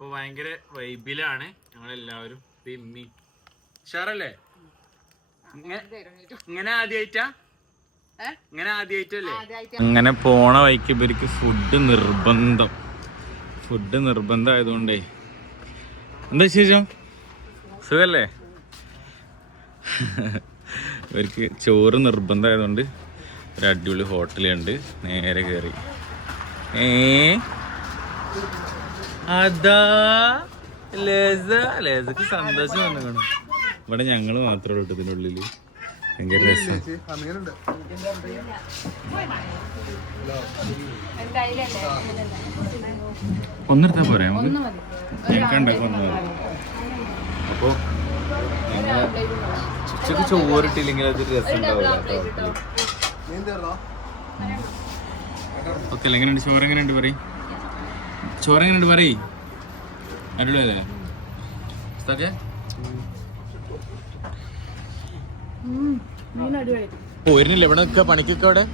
അപ്പൊ ഭയങ്കര വൈബിലാണ് ഞങ്ങളെല്ലാവരും. പിമ്മി ഷാറല്ലേ ഇങ്ങനെ ആദ്യായിട്ടാ? ഇങ്ങനെ ആദ്യായിട്ടല്ലേ? അങ്ങനെ പോണ വഴിക്ക് ഇവർക്ക് ഫുഡ് നിർബന്ധമായതുകൊണ്ടേ. എന്താ വിശേഷം? സുഖല്ലേ? ഇവർക്ക് ചോറ് നിർബന്ധമായതുകൊണ്ട് ഒരു അടിപൊളി ഹോട്ടലുണ്ട്. നേരെ കയറി. അതാ ലേസക്ക് സന്തോഷം വന്നു കാണും. ഇവിടെ ഞങ്ങള് മാത്രമേ ഉള്ളൂ ഇതിൻ്റെ ഉള്ളില്. ഭയങ്കര രസം. ഒന്നെടുത്താ പോരെ നമുക്ക്? ഞങ്ങൾക്ക് ഉണ്ടാക്കി വന്നത്. അപ്പൊ ഉച്ചക്ക് ചോറിട്ടില്ലെങ്കിൽ അതൊരു രസം ഉണ്ടാവില്ല. ഓക്കെ, എങ്ങനെയുണ്ട് ചോറ്? എങ്ങനെയുണ്ട് പറയും? ചോറ് എങ്ങനെയുണ്ട് പറയും? അടിപൊളിയല്ലേ? പോയിരുന്നില്ല ഇവിടെ നിൽക്കുക പണിക്കൊക്കെ? അവിടെ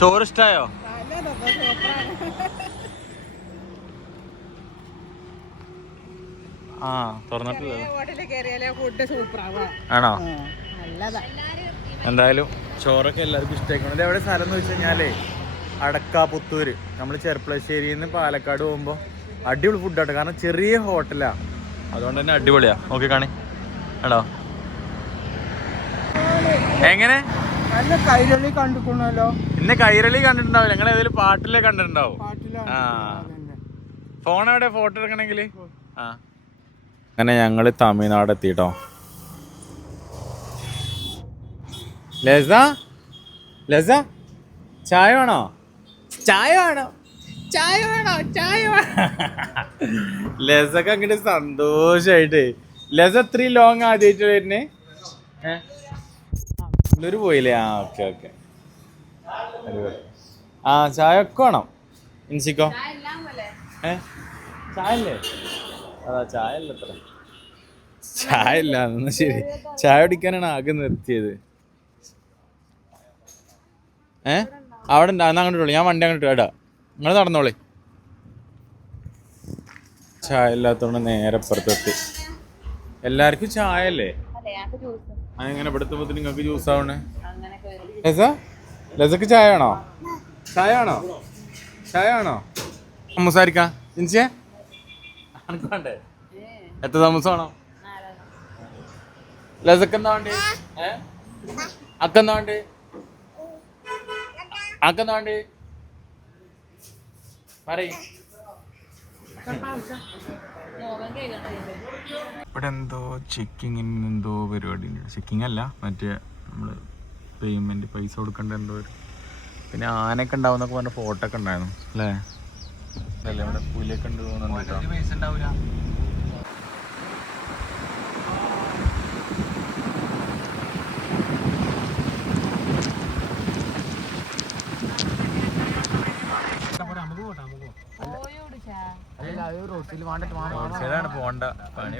ചോറ് ഇഷ്ടായോ? ആ തുറന്നിട്ടില്ല. ആണോ? എന്തായാലും ചോറൊക്കെ എല്ലാവർക്കും ഇഷ്ടമായിക്കണം. ഇത് എവിടെ സ്ഥലം എന്ന് വെച്ച് കഴിഞ്ഞാലേ അടക്ക പുത്തൂര്. നമ്മൾ ചെർപ്പളശ്ശേരിയിൽ നിന്ന് പാലക്കാട് പോകുമ്പോൾ അടിപൊളി ഫുഡാണ്. കാരണം ചെറിയ ഹോട്ടലാണ്, അതുകൊണ്ട് തന്നെ അടിപൊളിയാ. നോക്കി കാണി ആണോ? എങ്ങനെ കൈരളി കണ്ടിട്ടുണ്ടല്ലോ? ഇന്ന് കൈരളി കണ്ടിട്ടുണ്ടാവും. ഞങ്ങൾ ഏതെങ്കിലും പാട്ടിലേ കണ്ടിട്ടുണ്ടാവും. ആ ഫോൺ എവിടെ ഫോട്ടോ എടുക്കണമെങ്കിൽ? ആ അങ്ങനെ ഞങ്ങള് തമിഴ്നാട് എത്തിട്ടോ. ലസ ചായ വേണോ? ലസക്ക് അങ്ങോട്ട് സന്തോഷായിട്ട്. ലസ ഇത്രയും ലോങ് ആദ്യമായിട്ട് വരുന്നേ? ഒരു പോയില്ലേ? ആ ഓക്കെ. ആ ചായ ഒക്കെ വേണം. ഇൻസിക്കോ ചായ ഇല്ലേ? അതാ ചായ ഇല്ല. അത്ര ചായ ഇല്ല. എന്നാ ശരി, ചായ കുടിക്കാനാണ് ആകെ നിർത്തിയത്. അവിടെ ഉണ്ട്. എന്നാ അങ്ങോട്ട്. ഞാൻ വണ്ടി അങ്ങോട്ട് ഇടാ, നിങ്ങൾ നടന്നോളി. ചായ ഇല്ലാത്തോണ്ട് നേരെ പുറത്തെത്തി. എല്ലാവർക്കും ചായ അല്ലേ? അങ്ങനെ ഇവിടുത്തെ നിങ്ങൾക്ക് ജ്യൂസ് ആവണേ? ലസക്ക് ചായ ആണോ? സമൂസാരിക്കാ ജിൻസിയെ? വേണ്ടേ? എത്ര സമൂസ വേണോ? ലസക്ക് എന്താ വേണ്ടേ? അക്കെന്താ വേണ്ടേ? പറയ്. ഇവിടെ എന്തോ ചെക്കിങ്ങിന് എന്തോ പരിപാടി ഉണ്ട്. ചെക്കിങ് അല്ല, മറ്റേ നമ്മള് പേയ്മെന്റ് പൈസ കൊടുക്കേണ്ട എന്തോ. പിന്നെ ആനയൊക്കെ ഉണ്ടാവുന്നൊക്കെ പറഞ്ഞ ഫോട്ടോ ഒക്കെ ഉണ്ടായിരുന്നു അല്ലേ? അല്ലേ ഇവിടെ പുലിയൊക്കെ ഉണ്ട് തോന്നുന്നുണ്ട്. പൈസ ഉണ്ടാവില്ല. പോണ്ട പണി.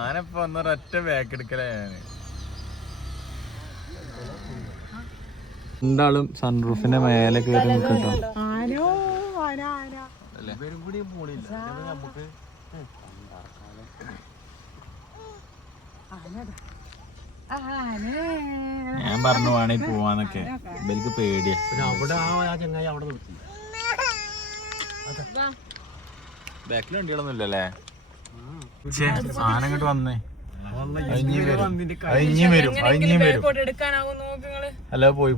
ആനപ്പോ ഒന്നൊരൊറ്റ ബാക്ക് എടുക്കലേ. രണ്ടാളും സൺറൂഫിന്റെ മേലെ കയറി നിൽക്കട്ടോ. ഞാൻ പറഞ്ഞു വേണേൽ പോവാന്നൊക്കെ. ഇവർക്ക് പേടിയാ. ബാക്കിൽ വണ്ടികളൊന്നും ഇല്ലല്ലേ? സാധനം ഇങ്ങോട്ട് വന്നേ. വരും. അല്ല പോയി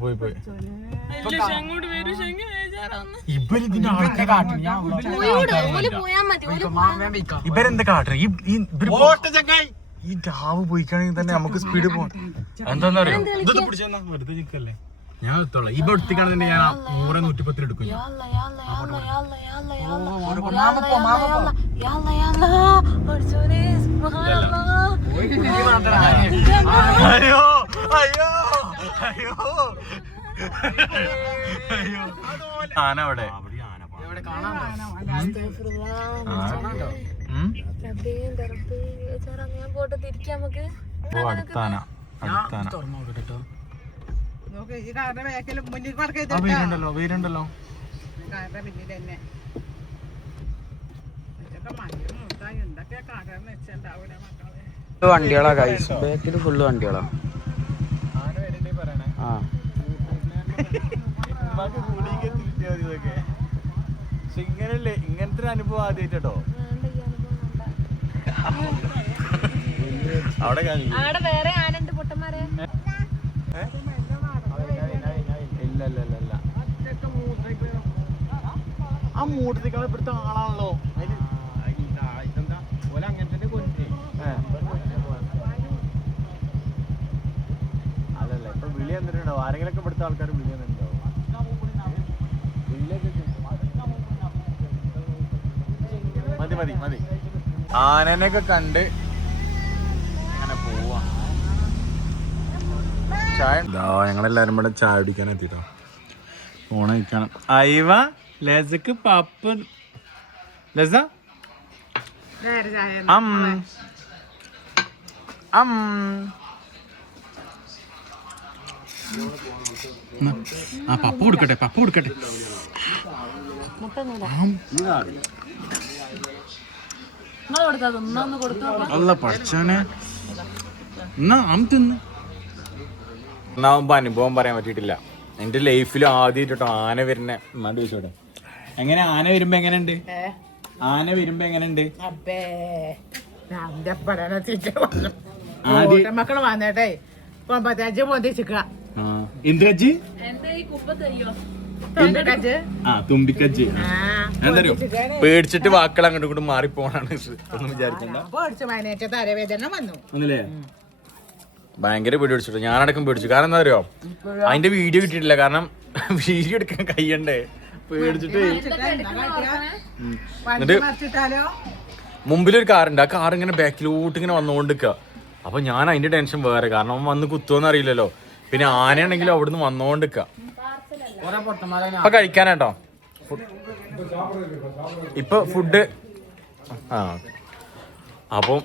ഇവരെന്താ കാട്ടണ? ഈ ഡാവ് പോയിക്കാണെങ്കിൽ തന്നെ നമുക്ക് സ്പീഡ് പോകാം. എന്താന്ന് അറിയോ? ഇതൊക്കെ പിടിച്ചെന്നാ വെറുതെ നിൽക്കല്ലേ. ഞാൻ എത്തോളാം. ഈ ബെടുത്തിക്കാണെന്നുണ്ടെങ്കിൽ ഞാൻ 100-110 എടുക്കും. ആന അവിടെ അടുത്താന വീരുണ്ടല്ലോ വണ്ടികളാ ഗൈസ്, ബാക്കിൽ ഫുള്ള് വണ്ടികളാ. ഇങ്ങനത്തെ ഒരു അനുഭവം ആദ്യമായിട്ടോ. അവിടെ വേറെ ആനണ്ട് പൊട്ടന്മാരെ. ഇല്ല ആ മൂട്ടത്തേക്കാൾ ഇവിടുത്തെ ആളാണല്ലോ. അതല്ല ഇപ്പൊ വിളി എന്നിട്ടുണ്ടാവും, ആരെങ്കിലൊക്കെ ഇവിടുത്തെ ആൾക്കാർ വിളി എന്നിട്ടുണ്ടാവും. മതി ആനനെയൊക്കെ കണ്ട് അങ്ങനെ പോവാ. ചായ ഞങ്ങളെല്ലാരും ഇവിടെ ചായ കുടിക്കാൻ എത്തിട്ടോ. ഫോൺ കഴിക്കണം. അയവ ലസക്ക് പപ്പ ലസ പപ്പ കൊടുക്കട്ടെ അല്ല പഠിച്ചോനെ തിന്ന്. ഒന്നാവുമ്പോ അനുഭവം പറയാൻ പറ്റിയിട്ടില്ല. എന്റെ ലൈഫിൽ ആദ്യമായിട്ടോ ആന വരുന്ന മതി വെച്ചോട്ടെ. എങ്ങനെ ആന വരുമ്പോ എങ്ങനെയുണ്ട്? മക്കള് വന്നേട്ടെ ഇന്ദ്രജി തുമ്പിക്കജ്ജ് എന്തറിയോ പേടിച്ചിട്ട് വാക്കുകൾ അങ്ങോട്ടും ഇങ്ങോട്ടും മാറിപ്പോണാണ് ഒന്നും വിചാരിക്കണ്ട. ഒന്നില്ലേ ഭയങ്കര പേടി പിടിച്ചിട്ടു. ഞാനടക്കം പേടിച്ചു. കാരണം എന്താ അറിയോ, അതിന്റെ വീഡിയോ കിട്ടിയിട്ടില്ല. കാരണം വീഡിയോ എടുക്കാൻ കഴിയണ്ടേ പേടിച്ചിട്ട്. എന്നിട്ട് മുമ്പിലൊരു കാറുണ്ട്, ആ കാർ ഇങ്ങനെ ബാക്കിലോട്ട് ഇങ്ങനെ വന്നുകൊണ്ടിരിക്കുക. അപ്പൊ ഞാൻ അതിന്റെ ടെൻഷൻ വേറെ, കാരണം അവൻ വന്ന് കുത്തുവോന്ന് അറിയില്ലല്ലോ. പിന്നെ ആനയാണെങ്കിലും അവിടുന്ന് വന്നോണ്ടിരിക്കുക. അപ്പൊ കഴിക്കാനാട്ടോ ഇപ്പൊ ഫുഡ്. അപ്പം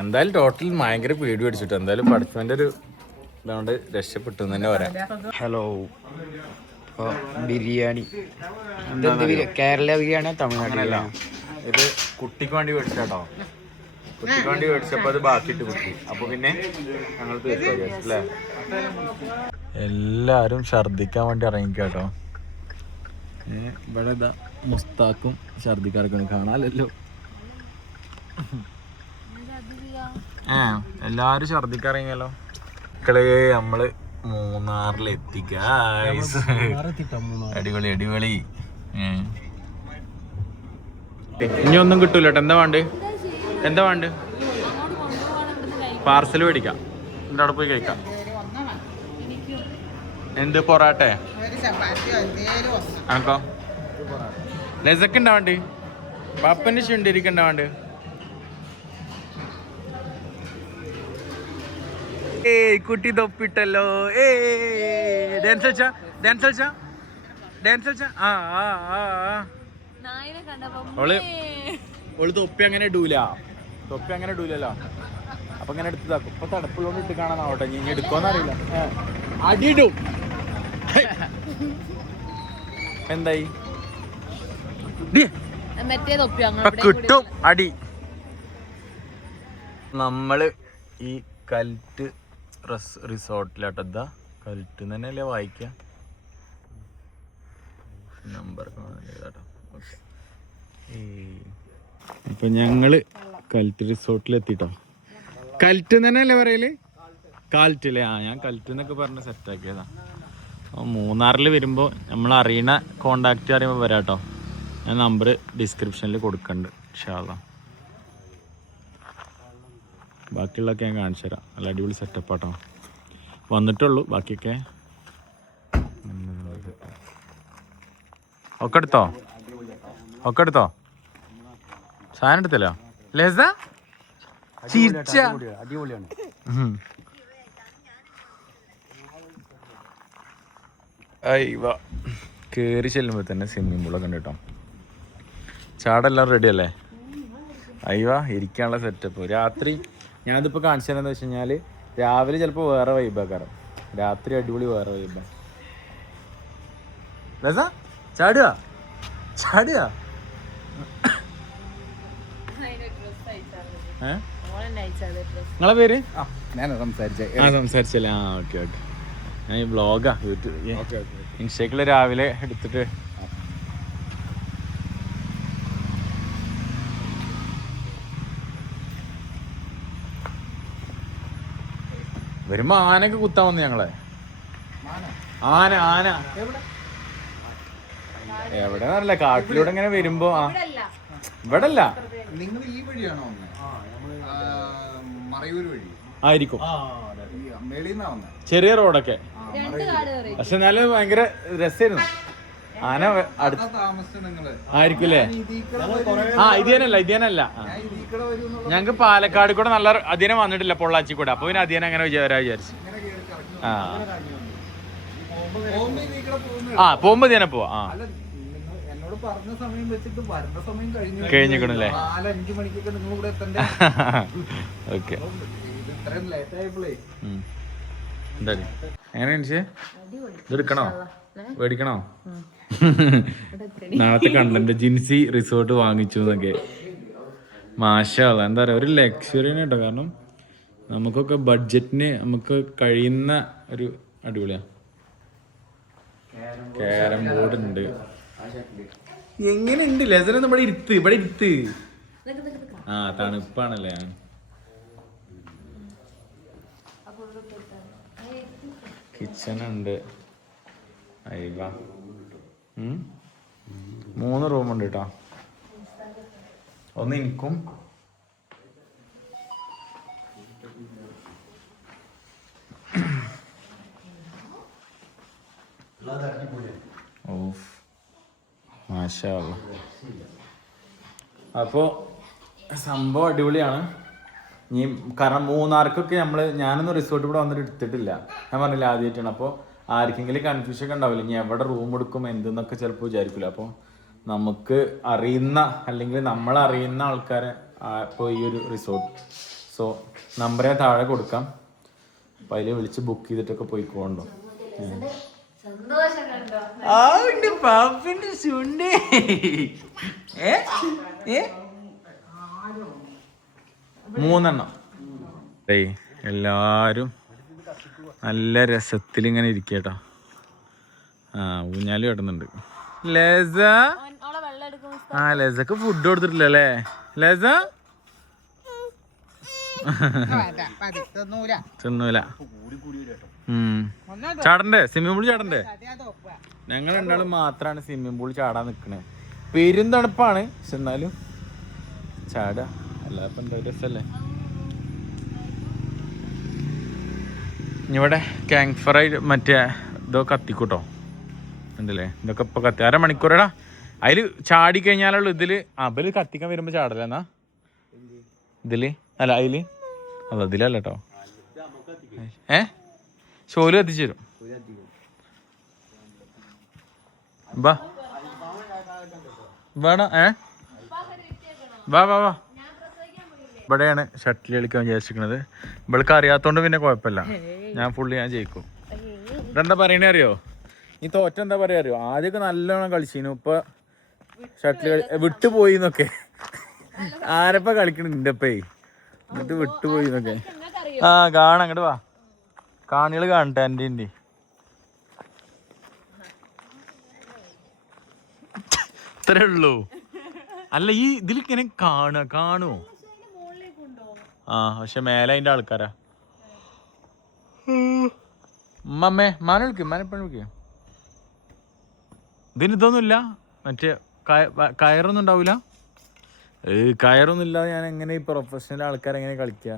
എന്തായാലും ടോട്ടൽ ഭയങ്കര പേടി പിടിച്ചിട്ട് എന്തായാലും പഠിച്ചവന്റെ ഒരു ഇതുകൊണ്ട് രക്ഷപ്പെട്ടു തന്നെ പറയാം. ഹലോ, ബിരിയാണി കേരള ബിരിയാണി തമിഴ്നാട്ടിലല്ല. ഇത് കുട്ടിക്ക് വേണ്ടി മേടിച്ചാട്ടോ. കുട്ടിക്ക് വേണ്ടി മേടിച്ചപ്പോ അത് ബാക്കിയിട്ട് കുട്ടി. അപ്പൊ പിന്നെ ഞങ്ങൾ അല്ലേ എല്ലാരും ഛർദിക്കാൻ വേണ്ടി ഇറങ്ങിക്കാട്ടോ. ഇവിടെ ഇതാ മുസ്താഖും ഛർദിക്കാരൊക്കെ കാണാലല്ലോ. എല്ലാരും ഛർദിക്കാറിയല്ലോ. മക്കളെ നമ്മള് മൂന്നാറിലെത്തി ഗായ്സ്. അടിപൊളി. ഇനി ഒന്നും കിട്ടൂല കേട്ടോ. എന്താ വേണ്ട പാർസൽ മേടിക്കാം. എൻ്റെ അവിടെ പോയി കഴിക്കാം. എന്ത് പൊറാട്ടെ ആക്കോ ലസക്ക് ഉണ്ടാവണ്ട്. പപ്പന്റെ ചുണ്ടിരിക്ക ഉണ്ടാവണ്ട്. കുട്ടി തൊപ്പിട്ടല്ലോ. ഡാൻസ് കളിച്ചാ ഓള് തൊപ്പി അങ്ങനെ ഇടൂലല്ലോ. അപ്പൊ ഇങ്ങനെ എടുത്തതാക്കും. ഇപ്പൊ തടപ്പുള്ളോണ്ട് ഇട്ട് കാണാനാവട്ടെ. ഇനി എടുക്കോന്നറിയില്ല. അടിയിടും. എന്തായി കിട്ടും അടി. നമ്മള് ഈ കൽറ്റ് റിസോർട്ടിലാട്ടതാ. കൽറ്റ് തന്നെയല്ലേ വായിക്ക നമ്പർ. ഇപ്പൊ ഞങ്ങള് കൽറ്റ് റിസോർട്ടിലെത്തിട്ടോ. കൽറ്റ് തന്നെയല്ലേ പറയല്? കാൽറ്റില്ലേ? ഞാൻ കൽറ്റ് എന്നൊക്കെ പറഞ്ഞ് സെറ്റാക്കിയതാ. മൂന്നാറിൽ വരുമ്പോൾ നമ്മൾ അറിയണ കോണ്ടാക്റ്റ് അറിയുമ്പോൾ വരാട്ടോ. ഞാൻ നമ്പർ ഡിസ്ക്രിപ്ഷനിൽ കൊടുക്കുന്നുണ്ട് ഇൻഷാ അല്ലാഹ്. ബാക്കിയുള്ളതൊക്കെ ഞാൻ കാണിച്ചു തരാം. നല്ല അടിപൊളി സെറ്റപ്പാട്ടോ. വന്നിട്ടുള്ളൂ. ബാക്കിയൊക്കെ ഒക്കെ എടുത്തോ സാധനം എടുത്തല്ലോ. ലേസ അടിപൊളിയാണ്. അയ്യ കേറി ചെല്ലുമ്പോൾ തന്നെ സ്വിമ്മിംഗ് പൂളൊക്കെ ഉണ്ട് കേട്ടോ. ചാടെല്ലാം റെഡി അല്ലേ? അയ്യോ ഇരിക്കാനുള്ള സെറ്റപ്പ്. രാത്രി ഞാനിതിപ്പോൾ കാണിച്ചു തരാന്ന് വെച്ച് കഴിഞ്ഞാൽ രാവിലെ ചിലപ്പോൾ വേറെ വൈബാക്കാരം, രാത്രി അടിപൊളി വേറെ വൈബ. രസാ ചാടുക ചാടുക. നിങ്ങളെ പേര്? സംസാരിച്ചല്ലേ? Okay okay. ഞാൻ ഈ വ്ളോഗാ യൂട്യൂബ് ഇൻസ്റ്റയ്ക്കുള്ള രാവിലെ എടുത്തിട്ട്. വരുമ്പോ ആനയൊക്കെ കുത്താൻ വന്നു ഞങ്ങളെ. ആന ആന എവിടെ അറിയില്ല, കാട്ടിലൂടെ ഇങ്ങനെ വരുമ്പോ. ഇവിടെ അല്ല, നിങ്ങൾ ഈ വഴിയാണോ മറയൂർ വഴി ആയിരിക്കും, മേളിന്നാ ചെറിയ റോഡൊക്കെ. പക്ഷെ എന്നാലും ഭയങ്കര രസമായിരുന്നു. ആന അടുത്ത് ആയിരിക്കുംല്ലേ? ഇതിനല്ല ഞങ്ങക്ക് പാലക്കാട് കൂടെ നല്ല അധികം വന്നിട്ടില്ല, പൊള്ളാച്ചി കൂടെ. അപ്പൊ പിന്നെ അധികം അങ്ങനെ വരാ വിചാരിച്ചു. പോകുമ്പോ ഇതിനെ പോവാ. എന്നോട് പറഞ്ഞ സമയം വെച്ചിട്ട് വരുന്ന സമയം കഴിഞ്ഞിക്കണല്ലേ? 4-5 മണിക്കൊക്കെ നിങ്ങൾ ഇവിടെ എത്തണ്ടേ? ഓക്കെ. ഇത്രയും ലേറ്റ് ആയപ്പോഴേ എങ്ങനെയാ ഇതെടുക്കണോ മേടിക്കണോ? നാളത്തെ കണ്ടന്റ് ജിൻസി റിസോർട്ട് വാങ്ങിച്ചു എന്നൊക്കെ. മാഷാ അല്ലാഹ്, എന്താ പറയാ, ഒരു ലക്ഷറി കേട്ടോ. കാരണം നമുക്കൊക്കെ ബഡ്ജറ്റിന് നമുക്ക് കഴിയുന്ന ഒരു അടിപൊളിയാ. ക്യാരം ബോർഡ് ഉണ്ട്. എങ്ങനെയുണ്ട് ലെസർ? നമ്മുടെ ഇവിടെ ഇരുത്ത്. തണുപ്പാണല്ലേ? കിച്ചൺ ഉണ്ട്. 3 റൂമുണ്ട് കേട്ടോ. ഒന്ന് എനിക്കും മാഷാ അല്ലാഹ്. അപ്പോൾ സംഭവം അടിപൊളിയാണ്. ഇനി കാരണം മൂന്നാർക്കൊക്കെ ഞാനൊന്നും റിസോർട്ട് ഇവിടെ വന്നിട്ട് എടുത്തിട്ടില്ല. ഞാൻ പറഞ്ഞില്ല ആദ്യമായിട്ടാണ്. അപ്പോൾ ആർക്കെങ്കിലും കൺഫ്യൂഷൻ ഒക്കെ ഉണ്ടാവില്ല, ഇനി എവിടെ റൂം എടുക്കും എന്തെന്നൊക്കെ ചിലപ്പോൾ വിചാരിക്കില്ല. അപ്പോൾ നമുക്ക് അറിയുന്ന അല്ലെങ്കിൽ നമ്മളറിയുന്ന ആൾക്കാരെ ഇപ്പോൾ ഈ ഒരു റിസോർട്ട്, സോ നമ്പർ ഞാൻ താഴെ കൊടുക്കാം. അപ്പോൾ അതിൽ വിളിച്ച് ബുക്ക് ചെയ്തിട്ടൊക്കെ പോയിക്കോണ്ടോ. മൂന്നെണ്ണം. എല്ലാരും നല്ല രസത്തിൽ ഇങ്ങനെ ഇരിക്കട്ടോ. ഊഞ്ഞാല് കിടന്നുണ്ട്. ലേസ ലേസക്ക് ഫുഡ് കൊടുത്തിട്ടില്ല അല്ലേ? ലേസ തിന്നൂല. ചാടണ്ടേ? സ്വിമ്മിംഗ് പൂൾ ചാടണ്ടേ? ഞങ്ങൾ രണ്ടാളും മാത്രമാണ് സ്വിമ്മിംഗ് പൂൾ ചാടാൻ നിക്കണേ. പെരും തണുപ്പാണ്, പക്ഷെ എന്നാലും ചാടാ. അല്ലാതെ എന്താ രസല്ലേ? ഇവിടെ ക്യാമ്പ് ഫയർ മറ്റേ ഇതൊക്കെ കത്തിക്കൂട്ടോ. ഉണ്ടല്ലേ? ഇതൊക്കെ ഇപ്പൊ കത്തി 1/2 മണിക്കൂറടാ. അതില് ചാടി കഴിഞ്ഞാലുള്ള ഇതില് അവല് കത്തിക്കാൻ വരുമ്പോ ചാടല എന്നാ ഇതില് അല്ല അതില് അല്ല ഇതിലല്ല കേട്ടോ. ഷോല് കത്തിച്ചു തരും. വേണം വാ വാ വാ. ഇവിടെയാണ് ഷട്ടിൽ കളിക്കാൻ വിചാരിച്ചിരിക്കുന്നത്. ഇവൾക്ക് അറിയാത്തോണ്ട് പിന്നെ കുഴപ്പമില്ല, ഞാൻ ജയിക്കും. ഇതെന്താ പറയണേ അറിയോ? ഈ തോറ്റ എന്താ പറയാ അറിയോ? ആദ്യമൊക്കെ നല്ലോണം കളിച്ചിരുന്നു, ഇപ്പൊ ഷട്ടിൽ വിട്ടുപോയി എന്നൊക്കെ. ആരപ്പ കളിക്കണ നിന്റെ അപ്പേ? എന്നിട്ട് വിട്ടുപോയി എന്നൊക്കെ. കാണാം, അങ്ങോട്ട് വാ, കാണികള് കാണട്ടെ. എൻ്റെ ഇത്രേ ഉള്ളൂ. അല്ല ഈ ഇതിൽ ഇങ്ങനെ കാണുമോ? പക്ഷെ മേലെ അതിന്റെ ആൾക്കാരാ. ഉമ്മമ്മേ മാന വിളിക്കും, മാനെപ്പോഴും വിളിക്കും. ഇതിന് ഇതൊന്നുമില്ല, മറ്റേ കയറൊന്നും ഉണ്ടാവൂല. കയറൊന്നും ഇല്ലാതെ ഞാൻ എങ്ങനെ ഈ പ്രൊഫഷണൽ ആൾക്കാരെങ്ങനെ കളിക്കുക?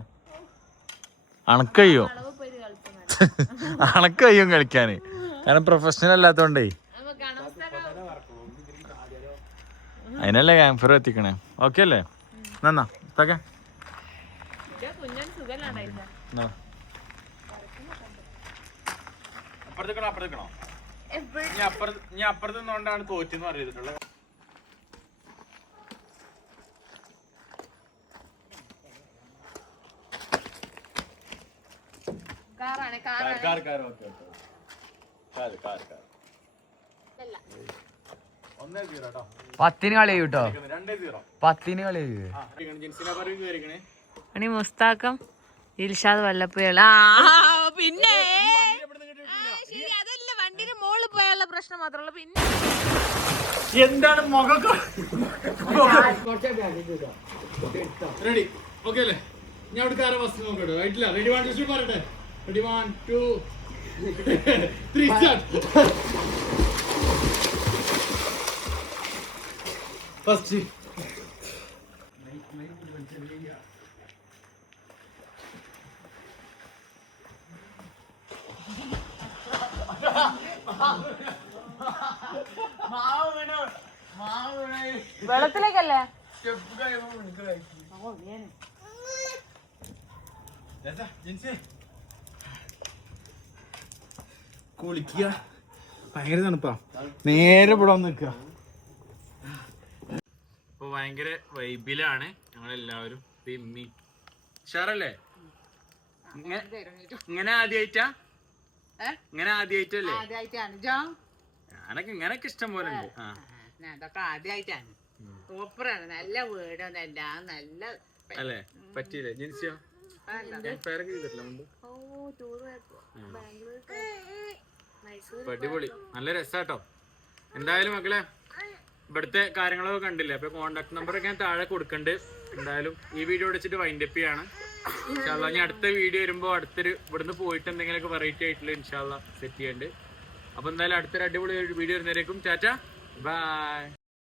അണക്കയ്യോ കളിക്കാന്, കാരണം പ്രൊഫഷണൽ അല്ലാത്തോണ്ടേ. അതിനല്ലേ ക്യാമ്പ് എത്തിക്കണേ. ഓക്കെ അല്ലേ? നന്നാ ഇതൊക്കെ അപ്പുറത്തേക്കണോ? ഞാൻ അപ്പുറത്ത് നിന്നോണ്ടാണ് തോറ്റെന്ന് പറഞ്ഞിട്ടുള്ളത്. കാറാണ് കാർ ഓക്കെ കാർ 1-0 കേട്ടോ. 10 കളി കേട്ടോ 2-0. 10 കളി ജിൻസിനെ പറയും കയറിക്കണേ. അണി മുസ്താഖം ഇൽഷാദ് വല്ലപ്പുഴ പിന്നെ ശരി അതല്ല വണ്ടിന്റെ മോളിൽ പോയാലുള്ള പ്രശ്നം മാത്രമല്ല പിന്നെ എന്താണ് മുഖം റെഡി ഓക്കെ അല്ലേ? ഞാൻ അവിടെ കാര്യം ഫസ്റ്റ് നോക്കട്ടെ. റൈറ്റില്ല റെഡി 1 2 പറയട്ടെ. Ready 1 2 3 start. ഫസ്റ്റ് വെള്ളത്തിലേക്കല്ലേ കുളിക്കുക ഭയങ്കര തണുപ്പാ. നേരെ ഇവിടെ വന്ന് നിൽക്കുക. ഇപ്പൊ ഭയങ്കര വൈബിലാണ് ഞങ്ങളെല്ലാവരും. ഉഷാറല്ലേ? ഇങ്ങനെ ആദ്യമായിട്ടാ? ഇങ്ങനെ ആദ്യമായിട്ടല്ലേ? ഞാനൊക്കെ ഇങ്ങനൊക്കെ ഇഷ്ടം പോലെ ഉണ്ട്. അതൊക്കെ ആദ്യമായിട്ടാണ്. സൂപ്പറാണ്. നല്ല വീടൊന്നും എല്ലാം നല്ല അല്ലേ? പറ്റിയില്ലേ ജിൻസിയോ? പേരൊക്കെ ചെയ്തിട്ടില്ല മുമ്പ്. അടിപൊളി നല്ല രസാട്ടോ. എന്തായാലും മക്കളെ ഇവിടുത്തെ കാര്യങ്ങളൊക്കെ കണ്ടില്ലേ? അപ്പൊ കോണ്ടാക്ട് നമ്പറൊക്കെ ഞാൻ താഴെ കൊടുക്കണ്ട്. എന്തായാലും ഈ വീഡിയോ വെച്ചിട്ട് വൈൻഡപ്പ് ചെയ്യാണ്. ഇൻഷാല്ലാ ഇനി അടുത്ത വീഡിയോ വരുമ്പോ അടുത്തൊരു ഇവിടുന്ന് പോയിട്ട് എന്തെങ്കിലുമൊക്കെ വെറൈറ്റി ആയിട്ടുള്ള ഇൻഷാല്ലാ സെറ്റ് ചെയ്യണ്ട്. അപ്പൊ എന്തായാലും അടുത്തൊരു അടിപൊളി വീഡിയോ വരുന്നവരേക്കും ടാറ്റ ബൈ.